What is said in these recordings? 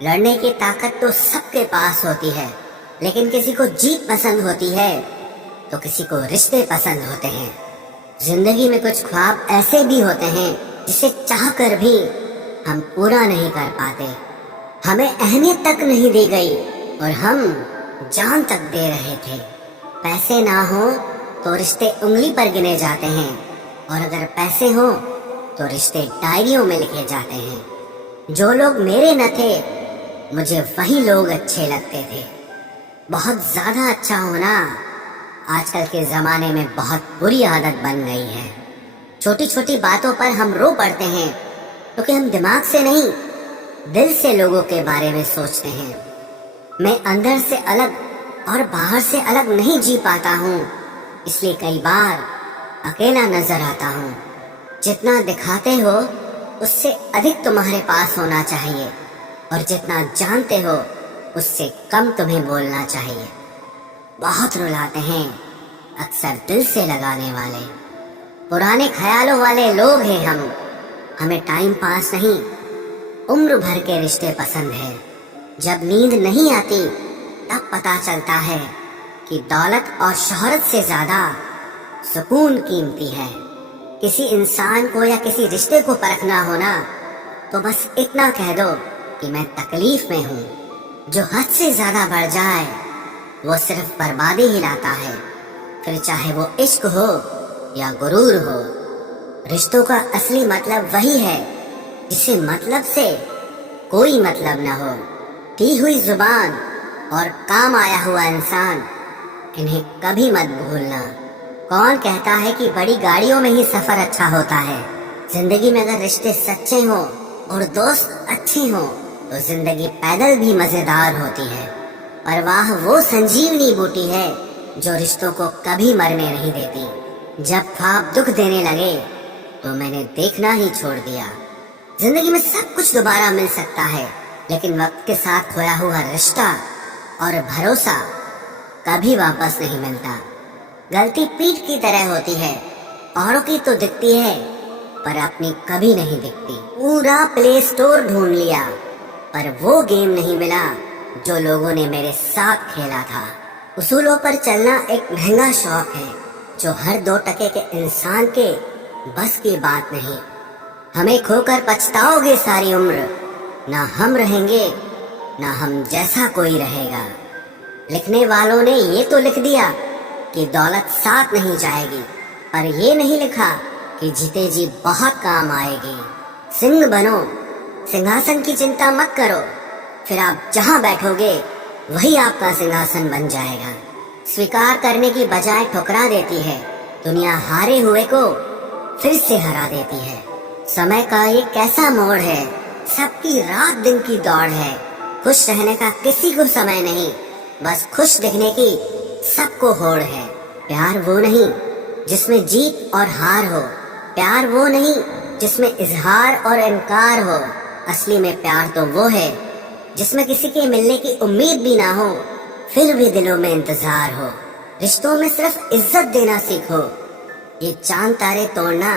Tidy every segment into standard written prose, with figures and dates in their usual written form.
लड़ने की ताकत तो सबके पास होती है, लेकिन किसी को जीत पसंद होती है तो किसी को रिश्ते पसंद होते हैं। जिंदगी में कुछ ख्वाब ऐसे भी होते हैं जिसे चाह कर भी हम पूरा नहीं कर पाते। हमें अहमियत तक नहीं दी गई और हम जान तक दे रहे थे। पैसे ना हो तो रिश्ते उंगली पर गिने जाते हैं, और अगर पैसे हो तो रिश्ते डायरियों में लिखे जाते हैं। जो लोग मेरे न थे, मुझे वही लोग अच्छे लगते थे। बहुत ज्यादा अच्छा होना आजकल के जमाने में बहुत बुरी आदत बन गई है। छोटी छोटी बातों पर हम रो पड़ते हैं क्योंकि हम दिमाग से नहीं, दिल से लोगों के बारे में सोचते हैं। मैं अंदर से अलग और बाहर से अलग नहीं जी पाता हूँ, इसलिए कई बार अकेला नजर आता हूँ। जितना दिखाते हो उससे अधिक तुम्हारे पास होना चाहिए, और जितना जानते हो उससे कम तुम्हें बोलना चाहिए। बहुत रुलाते हैं अक्सर दिल से लगाने वाले, पुराने ख्यालों वाले लोग हैं हम। हमें टाइम पास नहीं, उम्र भर के रिश्ते पसंद है। जब नींद नहीं आती तब पता चलता है कि दौलत और शोहरत से ज्यादा सुकून कीमती है। किसी इंसान को या किसी रिश्ते को परखना हो ना, तो बस इतना कह दो कि मैं तकलीफ में हूँ। जो हद से ज्यादा बढ़ जाए वो सिर्फ बर्बादी ही लाता है, फिर चाहे वो इश्क हो या गुरूर हो। रिश्तों का असली मतलब वही है जिसे मतलब से कोई मतलब न हो। दी हुई जुबान और काम आया हुआ इंसान, इन्हें कभी मत भूलना। कौन कहता है कि बड़ी गाड़ियों में ही सफर अच्छा होता है? जिंदगी में अगर रिश्ते सच्चे हों और दोस्त अच्छे हों तो जिंदगी पैदल भी मजेदार होती है। पर वाह वो संजीवनी बूटी है जो रिश्तों को कभी मरने नहीं देती। जब ख्वाब दुख देने लगे तो मैंने देखना ही छोड़ दिया। जिंदगी में सब कुछ दोबारा मिल सकता है, लेकिन वक्त के साथ खोया हुआ रिश्ता और भरोसा कभी वापस नहीं मिलता। गलती पीठ की तरह होती है, औरों की तो दिखती है पर अपनी कभी नहीं दिखती। पूरा प्ले स्टोर ढूंढ लिया पर वो गेम नहीं मिला जो लोगों ने मेरे साथ खेला था। उसूलों पर चलना एक महंगा शौक है जो हर 2 टके के इंसान के बस की बात नहीं। हमें खोकर पछताओगे सारी उम्र, ना हम रहेंगे ना हम जैसा कोई रहेगा। लिखने वालों ने ये तो लिख दिया कि दौलत साथ नहीं जाएगी, पर ये नहीं लिखा कि जीते जी बहुत काम आएगी। सिंह बनो, सिंहासन की चिंता मत करो, फिर आप जहां बैठोगे वही आपका सिंहासन बन जाएगा। स्वीकार करने की बजाय ठुकरा देती है दुनिया, हारे हुए को फिर से हरा देती है। समय का ये कैसा मोड़ है, सबकी रात दिन की दौड़ है। खुश रहने का किसी को समय नहीं, बस खुश दिखने की सबको होड़ है। प्यार वो नहीं जिसमें जीत और हार हो, प्यार वो नहीं जिसमें इजहार और इनकार हो। असली में प्यार तो वो है जिसमें किसी के मिलने की उम्मीद भी ना हो, फिर भी दिलों में इंतजार हो। रिश्तों में सिर्फ इज्जत देना सीखो, ये चांद तारे तोड़ना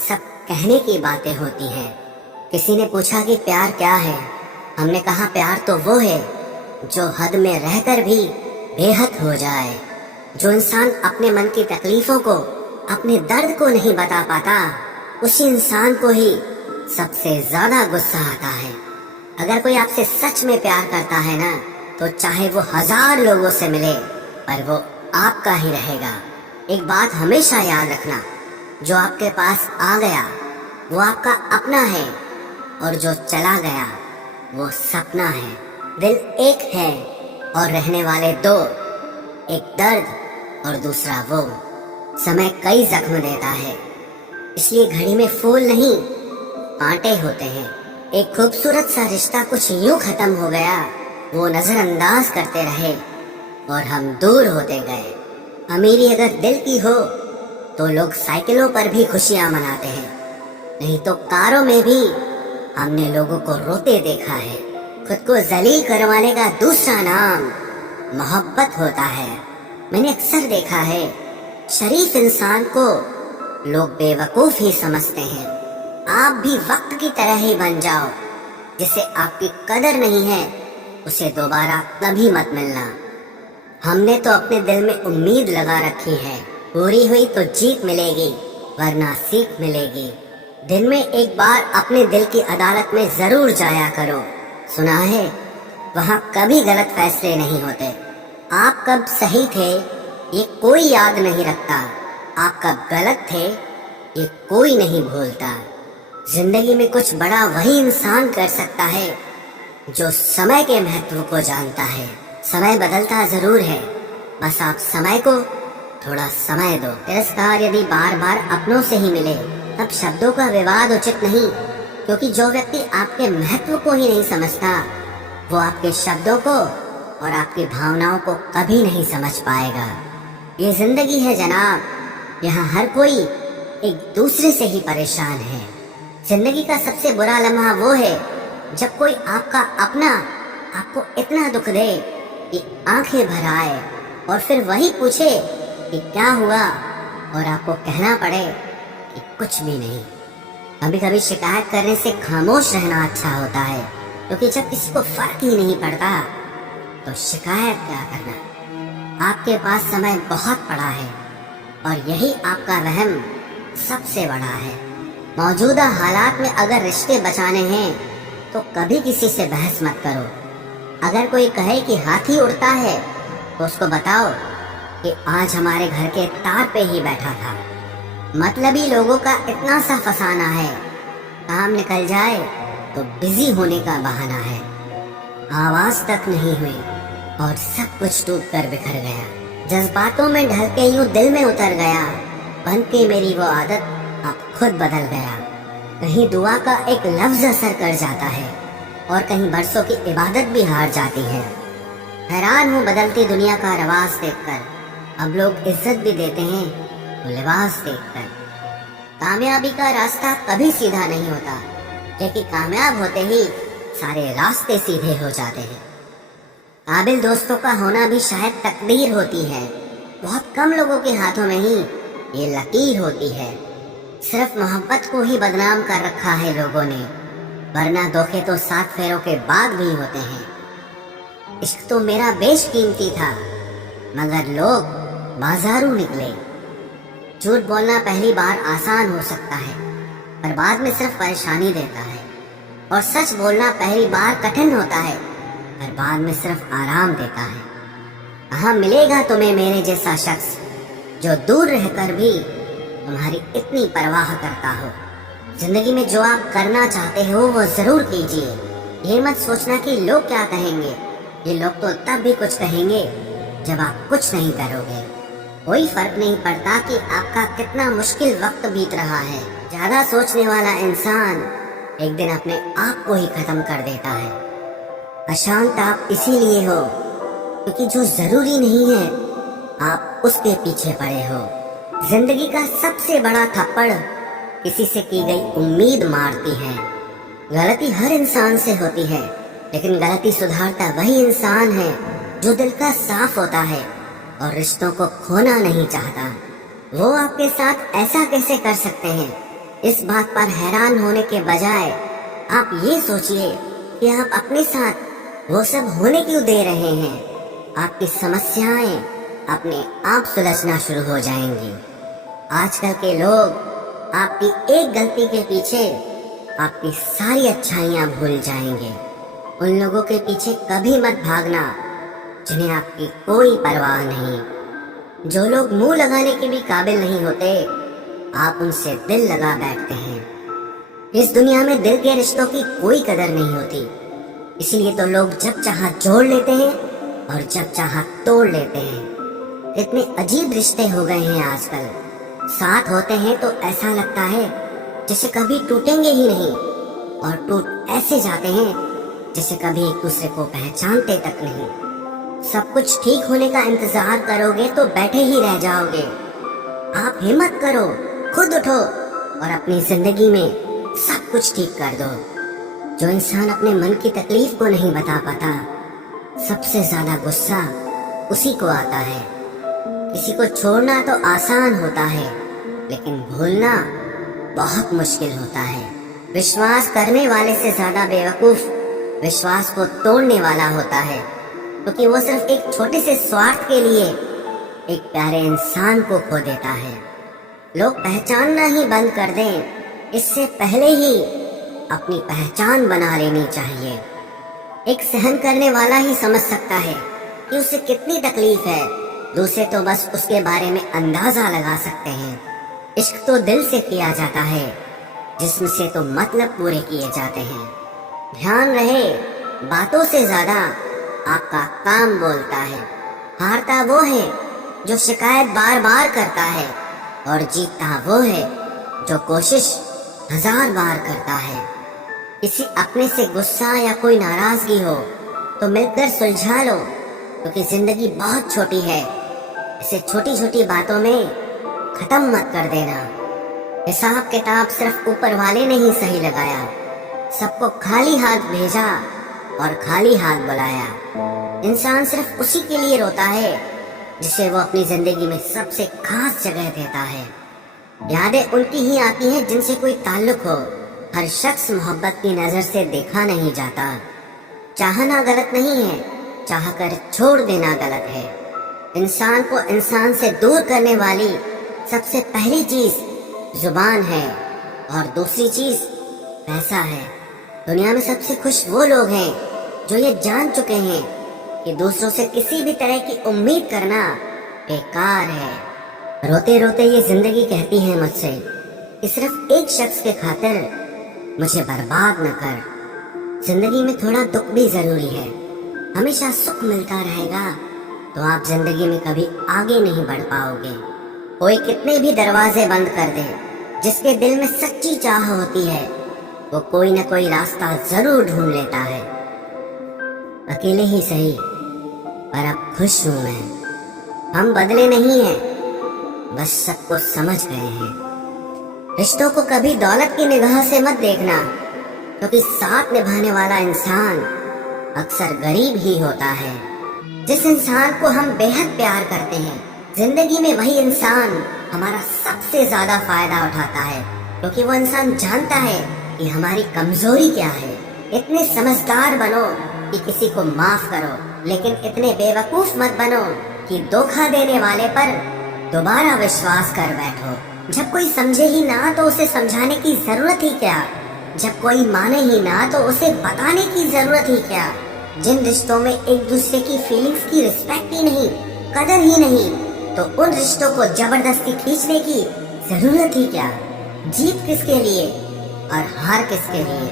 सब कहने की बातें होती हैं। किसी ने पूछा कि प्यार क्या है, हमने कहा प्यार तो वो है जो हद में रहकर भी बेहद हो जाए। जो इंसान अपने मन की तकलीफों को, अपने दर्द को नहीं बता पाता, उसी इंसान को ही सबसे ज्यादा गुस्सा आता है। अगर कोई आपसे सच में प्यार करता है ना, तो चाहे वो 1000 लोगों से मिले पर वो आपका ही रहेगा। एक बात हमेशा याद रखना, जो आपके पास आ गया वो आपका अपना है, और जो चला गया वो सपना है। दिल एक है और रहने वाले 2, एक दर्द और दूसरा वो। समय कई जख्म देता है, इसलिए घड़ी में फूल नहीं कांटे होते हैं। एक खूबसूरत सा रिश्ता कुछ यूं खत्म हो गया, वो नजरअंदाज करते रहे और हम दूर होते गए। अमीरी अगर दिल की हो तो लोग साइकिलों पर भी खुशियां मनाते हैं, नहीं तो कारों में भी हमने लोगों को रोते देखा है। खुद को जलील करवाने का दूसरा नाम मोहब्बत होता है। मैंने अक्सर देखा है शरीफ इंसान को लोग बेवकूफ ही समझते हैं। आप भी वक्त की तरह ही बन जाओ, जिसे आपकी कदर नहीं है उसे दोबारा कभी मत मिलना। हमने तो अपने दिल में उम्मीद लगा रखी है, पूरी हुई तो जीत मिलेगी वरना सीख मिलेगी। दिन में एक बार अपने दिल की अदालत में जरूर जाया करो। सुना है वहाँ कभी गलत फैसले नहीं होते। आप कब सही थे ये कोई याद नहीं रखता, आप कब गलत थे ये कोई नहीं भूलता। जिंदगी में कुछ बड़ा वही इंसान कर सकता है जो समय के महत्व को जानता है। समय बदलता जरूर है, बस आप समय को थोड़ा समय दो। तिरस्कार यदि बार बार अपनों से ही मिले तब शब्दों का विवाद उचित नहीं, क्योंकि जो व्यक्ति आपके महत्व को ही नहीं समझता वो आपके शब्दों को और आपकी भावनाओं को कभी नहीं समझ पाएगा। ये जिंदगी है जनाब, यहाँ हर कोई एक दूसरे से ही परेशान है। जिंदगी का सबसे बुरा लम्हा वो है जब कोई आपका अपना आपको इतना दुख दे कि आंखें भर आए और फिर वही पूछे कि क्या हुआ और आपको कहना पड़े कि कुछ भी नहीं। कभी कभी शिकायत करने से खामोश रहना अच्छा होता है, क्योंकि जब किसी को फर्क ही नहीं पड़ता तो शिकायत क्या करना। आपके पास समय बहुत पड़ा है और यही आपका वहम सबसे बड़ा है। मौजूदा हालात में अगर रिश्ते बचाने हैं तो कभी किसी से बहस मत करो। अगर कोई कहे कि हाथी उड़ता है तो उसको बताओ कि आज हमारे घर के तार पे ही बैठा था। मतलबी लोगों का इतना सा फसाना है, काम निकल जाए तो बिजी होने का बहाना है। आवाज तक नहीं हुई और सब कुछ टूट कर बिखर गया। जज्बातों में ढल के यूं दिल में उतर गया, बन के मेरी वो आदत अब खुद बदल गया। कहीं दुआ का एक लफ्ज असर कर जाता है और कहीं बरसों की इबादत भी हार जाती है। हैरान हूँ बदलती दुनिया का रवाज देखकर, अब लोग इज्जत भी देते हैं तो लिबास देखकर। कामयाबी का रास्ता कभी सीधा नहीं होता, लेकिन कामयाब होते ही सारे रास्ते सीधे हो जाते हैं। काबिल दोस्तों का होना भी शायद तकदीर होती है। बहुत कम लोगों के हाथों में ही ये लकीर होती है। सिर्फ मोहब्बत को ही बदनाम कर रखा है लोगों ने, वरना धोखे तो 7 फेरों के बाद भी होते हैं। इश्क तो मेरा बेशकीमती था, मगर लोग बाजारू निकले। झूठ बोलना पहली बार आसान हो सकता है, पर बाद में सिर्फ परेशानी देता है। और सच बोलना पहली बार कठिन होता है, पर बाद में सिर्फ आराम देता है। कहाँ मिलेगा तुम्हें मेरे जैसा शख्स जो दूर रहकर भी तुम्हारी इतनी परवाह करता हो। जिंदगी में जो आप करना चाहते हो वो जरूर कीजिए। ये मत सोचना कि लोग क्या कहेंगे, ये लोग तो तब भी कुछ कहेंगे जब आप कुछ नहीं करोगे। कोई फर्क नहीं पड़ता कि आपका कितना मुश्किल वक्त बीत रहा है। ज्यादा सोचने वाला इंसान एक दिन अपने आप को ही खत्म कर देता है। अशांत आप इसीलिए हो क्योंकि जो जरूरी नहीं है आप उसके पीछे पड़े हो। जिंदगी का सबसे बड़ा थप्पड़ किसी से की गई उम्मीद मारती है। गलती हर इंसान से होती है, लेकिन गलती सुधारता वही इंसान है जो दिल का साफ होता है और रिश्तों को खोना नहीं चाहता। वो आपके साथ ऐसा कैसे कर सकते हैं, इस बात पर हैरान होने के बजाय आप ये सोचिए कि आप अपने साथ वो सब होने क्यों दे रहे हैं। आपकी समस्याएं अपने आप सुलझना शुरू हो जाएंगी। आजकल के लोग आपकी एक गलती के पीछे आपकी सारी अच्छाइयाँ भूल जाएंगे। उन लोगों के पीछे कभी मत भागना जिन्हें आपकी कोई परवाह नहीं। जो लोग मुंह लगाने के भी काबिल नहीं होते, आप उनसे दिल लगा बैठते हैं। इस दुनिया में दिल के रिश्तों की कोई कदर नहीं होती, इसलिए तो लोग जब चाहा जोड़ लेते हैं और जब चाहा तोड़ लेते हैं। इतने अजीब रिश्ते हो गए हैं आजकल। साथ होते हैं तो ऐसा लगता है जैसे कभी टूटेंगे ही नहीं, और टूट ऐसे जाते हैं जैसे कभी एक दूसरे को पहचानते तक नहीं। सब कुछ ठीक होने का इंतजार करोगे तो बैठे ही रह जाओगे। आप हिम्मत करो, खुद उठो और अपनी जिंदगी में सब कुछ ठीक कर दो। जो इंसान अपने मन की तकलीफ को नहीं बता पाता, सबसे ज्यादा गुस्सा उसी को आता है। किसी को छोड़ना तो आसान होता है, लेकिन भूलना बहुत मुश्किल होता है। विश्वास करने वाले से ज्यादा बेवकूफ विश्वास को तोड़ने वाला होता है, क्योंकि वो सिर्फ एक छोटे से स्वार्थ के लिए एक प्यारे इंसान को खो देता है। लोग पहचानना ही बंद कर दें, इससे पहले ही अपनी पहचान बना लेनी चाहिए। एक सहन करने वाला ही समझ सकता है कि उसे कितनी तकलीफ है, दूसरे तो बस उसके बारे में अंदाजा लगा सकते हैं। इश्क तो दिल से किया जाता है, जिस्म से तो मतलब पूरे किए जाते हैं। ध्यान रहे, बातों से ज्यादा आपका काम बोलता है। हारता वो है जो शिकायत बार बार करता है, और जीतता वो है जो कोशिश 1000 बार करता है। किसी अपने से गुस्सा या कोई नाराजगी हो तो मिलकर सुलझा लो, क्योंकि जिंदगी बहुत छोटी है। इसे छोटी छोटी बातों में खत्म मत कर देना। हिसाब किताब सिर्फ ऊपर वाले ने ही सही लगाया, सबको खाली हाथ भेजा और खाली हाथ बुलाया। इंसान सिर्फ उसी के लिए रोता है जिसे वो अपनी जिंदगी में सबसे खास जगह देता है। यादें उनकी ही आती हैं जिनसे कोई ताल्लुक हो। हर शख्स मोहब्बत की नजर से देखा नहीं जाता। चाहना गलत नहीं है, चाहकर छोड़ देना गलत है। इंसान को इंसान से दूर करने वाली सबसे पहली चीज जुबान है, और दूसरी चीज पैसा है। दुनिया में सबसे खुश वो लोग हैं जो ये जान चुके हैं कि दूसरों से किसी भी तरह की उम्मीद करना बेकार है। रोते रोते ये जिंदगी कहती है मुझसे कि सिर्फ एक शख्स के खातिर मुझे बर्बाद न कर। जिंदगी में थोड़ा दुख भी जरूरी है। हमेशा सुख मिलता रहेगा तो आप जिंदगी में कभी आगे नहीं बढ़ पाओगे। कोई कितने भी दरवाजे बंद कर दे, जिसके दिल में सच्ची चाह होती है वो कोई न कोई रास्ता जरूर ढूंढ लेता है। अकेले ही सही, पर अब खुश हूं मैं। हम बदले नहीं हैं, बस सबको समझ गए हैं। रिश्तों को कभी दौलत की निगाह से मत देखना, क्योंकि साथ निभाने वाला इंसान अक्सर गरीब ही होता है। जिस इंसान को हम बेहद प्यार करते हैं, जिंदगी में वही इंसान हमारा सबसे ज्यादा फायदा उठाता है, क्योंकि वो इंसान जानता है कि हमारी कमजोरी क्या है। इतने समझदार बनो कि किसी को माफ करो, लेकिन इतने बेवकूफ मत बनो कि धोखा देने वाले पर दोबारा विश्वास कर बैठो। जब कोई समझे ही ना तो उसे समझाने की जरूरत ही क्या। जब कोई माने ही ना तो उसे बताने की जरूरत ही क्या। जिन रिश्तों में एक दूसरे की फीलिंग्स की रिस्पेक्ट ही नहीं, कदर ही नहीं, तो उन रिश्तों को जबरदस्ती खींचने की जरूरत ही क्या। जीत किसके लिए और हार किसके लिए?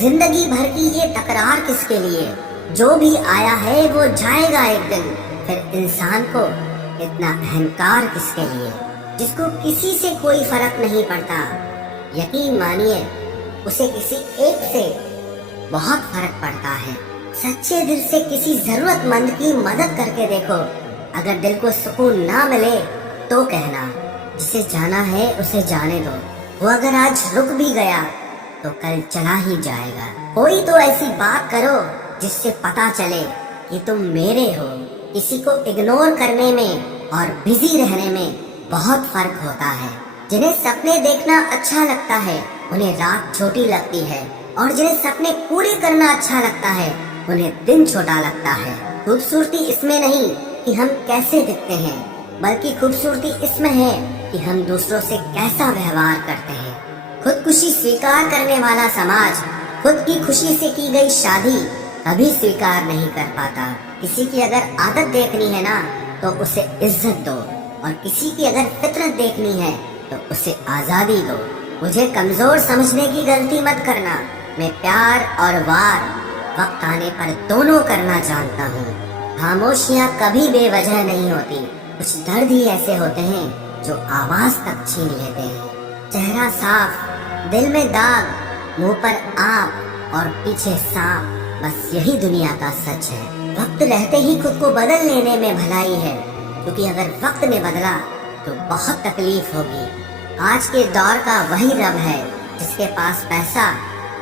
जिंदगी भर की ये तकरार किसके लिए? जो भी आया है वो जाएगा एक दिन। फिर इंसान को इतना अहंकार किसके लिए, जिसको किसी से कोई फर्क नहीं पड़ता? यकीन मानिए, उसे किसी एक से बहुत फर्क पड़ता है। सच्चे दिल से किसी जरूरतमंद की मदद करके देखो। अगर दिल को सुकून ना मिले तो कहना, जिसे जाना है उसे जाने दो। वो अगर आज रुक भी गया तो कल चला ही जाएगा। कोई तो ऐसी बात करो जिससे पता चले कि तुम मेरे हो। किसी को इग्नोर करने में और बिजी रहने में बहुत फर्क होता है। जिन्हें सपने देखना अच्छा लगता है उन्हें रात छोटी लगती है, और जिन्हें सपने पूरे करना अच्छा लगता है उन्हें दिन छोटा लगता है। खूबसूरती इसमें नहीं कि हम कैसे दिखते हैं, बल्कि खूबसूरती इसमें है कि हम दूसरों से कैसा व्यवहार करते हैं। खुदकुशी स्वीकार करने वाला समाज खुद की खुशी से की गई शादी कभी स्वीकार नहीं कर पाता। किसी की अगर आदत देखनी है ना तो उसे इज्जत दो, और किसी की अगर फितरत देखनी है तो उसे आजादी दो। मुझे कमजोर समझने की गलती मत करना। मैं प्यार और वार वक्त आने पर दोनों करना जानता हूँ। खामोशियाँ कभी बेवजह नहीं होती। कुछ दर्द ही ऐसे होते हैं जो आवाज तक छीन लेते हैं। चेहरा साफ, दिल में दाग, मुंह पर आप और पीछे सांप, बस यही दुनिया का सच है। वक्त रहते ही खुद को बदल लेने में भलाई है, क्योंकि अगर वक्त ने बदला तो बहुत तकलीफ होगी। आज के दौर का वही रब है जिसके पास पैसा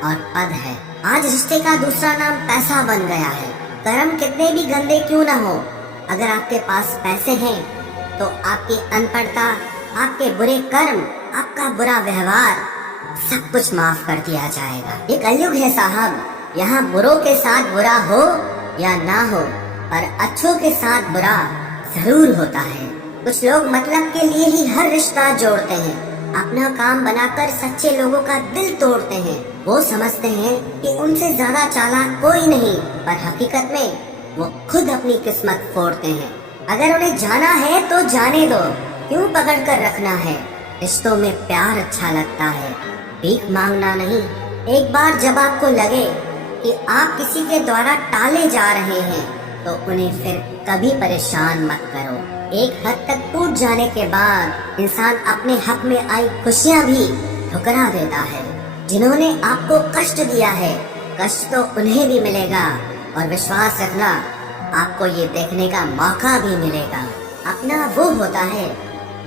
और पद है। आज रिश्ते का दूसरा नाम पैसा बन गया है। कर्म कितने भी गंदे क्यों न हो, अगर आपके पास पैसे हैं तो आपकी अनपढ़ता, आपके बुरे कर्म, आपका बुरा व्यवहार सब कुछ माफ कर दिया जाएगा। ये कलयुग है साहब, यहाँ बुरों के साथ बुरा हो या ना हो, पर अच्छों के साथ बुरा जरूर होता है। कुछ लोग मतलब के लिए ही हर रिश्ता जोड़ते हैं, अपना काम बनाकर सच्चे लोगों का दिल तोड़ते हैं। वो समझते हैं कि उनसे ज्यादा चालाक कोई नहीं, पर हकीकत में वो खुद अपनी किस्मत फोड़ते हैं। अगर उन्हें जाना है तो जाने दो, क्यों पकड़ कर रखना है। रिश्तों में प्यार अच्छा लगता है, भीख मांगना नहीं। एक बार जब आपको लगे कि आप किसी के द्वारा टाले जा रहे हैं, तो उन्हें फिर कभी परेशान मत करो। एक हद तक टूट जाने के बाद इंसान अपने हक में आई खुशियाँ भी ठुकरा देता है। जिन्होंने आपको कष्ट दिया है, कष्ट तो उन्हें भी मिलेगा, और विश्वास रखना, आपको ये देखने का मौका भी मिलेगा। अपना वो होता है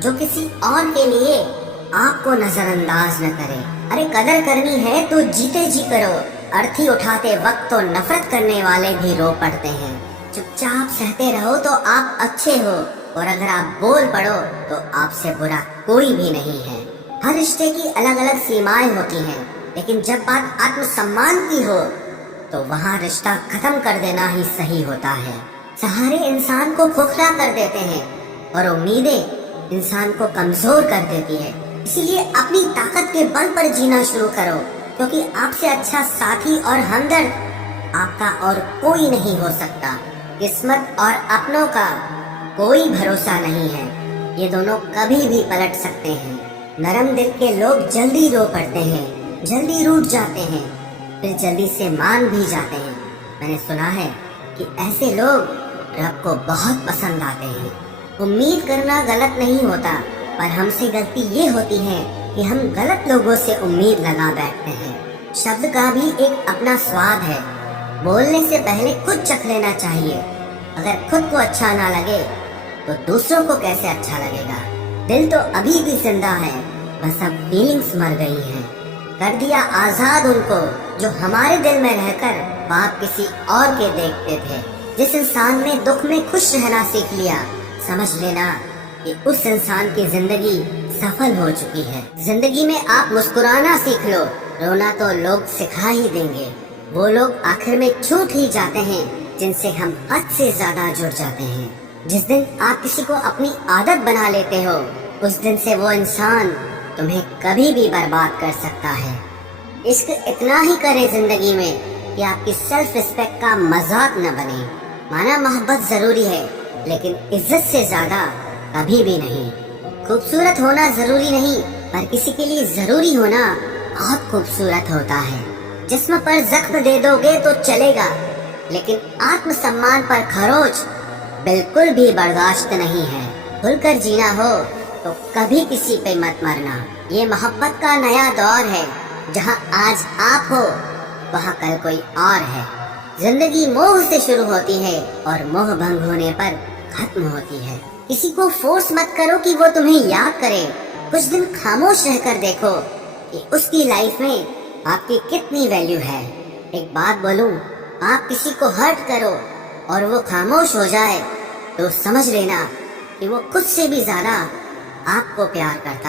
जो किसी और के लिए आपको नजरअंदाज न करे। अरे कदर करनी है तो जीते जी करो। अर्थी उठाते वक्त तो नफरत करने वाले भी रो पड़ते हैं। चुपचाप सहते रहो तो आप अच्छे हो, और अगर आप बोल पड़ो तो आपसे बुरा कोई भी नहीं है। हर रिश्ते की अलग अलग सीमाएं होती हैं, लेकिन जब बात आत्मसम्मान की हो तो वहाँ रिश्ता खत्म कर देना ही सही होता है। सहारे इंसान को खोखला कर देते हैं, और उम्मीदें इंसान को कमजोर कर देती है। इसीलिए अपनी ताकत के बल पर जीना शुरू करो, क्योंकि आपसे अच्छा साथी और हमदर्द आपका और कोई नहीं हो सकता। किस्मत और अपनों का कोई भरोसा नहीं है, ये दोनों कभी भी पलट सकते हैं। नरम दिल के लोग जल्दी रो पड़ते हैं, जल्दी रूठ जाते हैं, फिर जल्दी से मान भी जाते हैं। मैंने सुना है कि ऐसे लोग रब को बहुत पसंद आते हैं। उम्मीद करना गलत नहीं होता, पर हमसे गलती ये होती है कि हम गलत लोगों से उम्मीद लगा बैठते हैं। शब्द का भी एक अपना स्वाद है, बोलने से पहले खुद चख लेना चाहिए। अगर खुद को अच्छा ना लगे तो दूसरों को कैसे अच्छा लगेगा। दिल तो अभी भी जिंदा है, बस अब फीलिंग्स मर गई हैं। कर दिया आजाद उनको जो हमारे दिल में रहकर बात किसी और के देखते थे। जिस इंसान ने दुख में खुश रहना सीख लिया, समझ लेना कि उस इंसान की जिंदगी सफल हो चुकी है। जिंदगी में आप मुस्कुराना सीख लो, रोना तो लोग सिखा ही देंगे। वो लोग आखिर में छूट ही जाते हैं जिनसे हम हद से ज्यादा जुड़ जाते हैं। जिस दिन आप किसी को अपनी आदत बना लेते हो, उस दिन से वो इंसान तुम्हें कभी भी बर्बाद कर सकता है। इश्क इतना ही करे जिंदगी में कि आपकी सेल्फ रिस्पेक्ट का मजाक न बने। माना मोहब्बत जरूरी है, लेकिन इज्जत से ज्यादा कभी भी नहीं। खूबसूरत होना जरूरी नहीं, पर किसी के लिए जरूरी होना बहुत खूबसूरत होता है। जिस्म पर जख्म दे दोगे तो चलेगा, लेकिन आत्मसम्मान पर खरोच बिल्कुल भी बर्दाश्त नहीं है। खुलकर जीना हो तो कभी किसी पे मत मरना। ये मोहब्बत का नया दौर है, जहाँ आज आप हो वहाँ कल कोई और है। जिंदगी मोह से शुरू होती है और मोह भंग होने पर खत्म होती है। किसी को फोर्स मत करो कि वो तुम्हें याद करे। कुछ दिन खामोश रहकर देखो कि उसकी लाइफ में आपकी कितनी वैल्यू है। एक बात बोलूं, आप किसी को हर्ट करो और वो खामोश हो जाए तो समझ लेना कि वो खुद से भी ज्यादा आपको प्यार करता है।